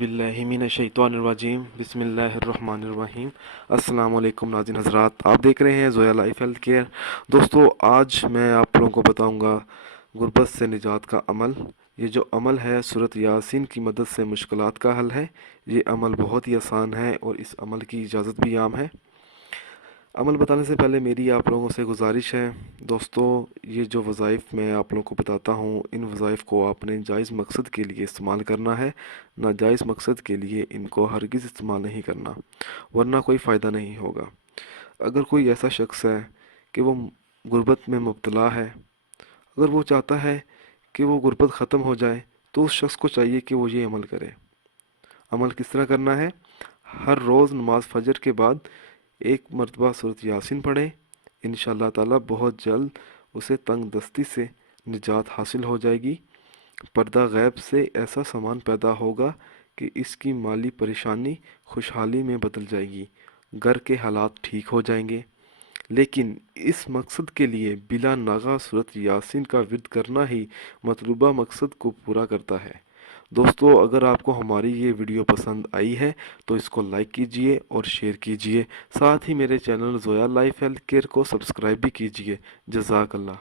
बिल्लाहि मिनश शैतानिर रजीम बिस्मिल्लाहिर रहमानिर रहीम। अस्सलाम वालेकुम नाज़रीन हज़रात, आप देख रहे हैं ज़ोया लाइफ हेल्थ केयर। दोस्तों, आज मैं आप लोगों को बताऊंगा गुर्बत से निजात का अमल। ये जो अमल है सूरत यासीन की मदद से मुश्किलात का हल है। ये अमल बहुत ही आसान है और इस अमल की इजाज़त भी आम है। अमल बताने से पहले मेरी आप लोगों से गुजारिश है दोस्तों, ये जो वज़ाइफ मैं आप लोगों को बताता हूँ, इन वज़ाइफ को आपने जायज़ मकसद के लिए इस्तेमाल करना है। नाजायज़ मकसद के लिए इनको हरगिज़ इस्तेमाल नहीं करना, वरना कोई फ़ायदा नहीं होगा। अगर कोई ऐसा शख्स है कि वो गुर्बत में मुब्तला है, अगर वो चाहता है कि वो गुर्बत ख़त्म हो जाए, तो उस शख्स को चाहिए कि वो ये अमल करे। अमल किस तरह करना है? हर रोज़ नमाज फ़जर के बाद एक मरतबा सूरत यासीन पढ़े। इंशाअल्लाह ताला बहुत जल्द उसे तंग दस्ती से निजात हासिल हो जाएगी। पर्दा गैब से ऐसा सामान पैदा होगा कि इसकी माली परेशानी खुशहाली में बदल जाएगी। घर के हालात ठीक हो जाएंगे। लेकिन इस मकसद के लिए बिला नागा सूरत यासीन का विर्द करना ही मतलूबा मकसद को पूरा करता है। दोस्तों, अगर आपको हमारी ये वीडियो पसंद आई है तो इसको लाइक कीजिए और शेयर कीजिए। साथ ही मेरे channel Zoya life health care को सब्सक्राइब भी कीजिए। जज़ाक अल्लाह।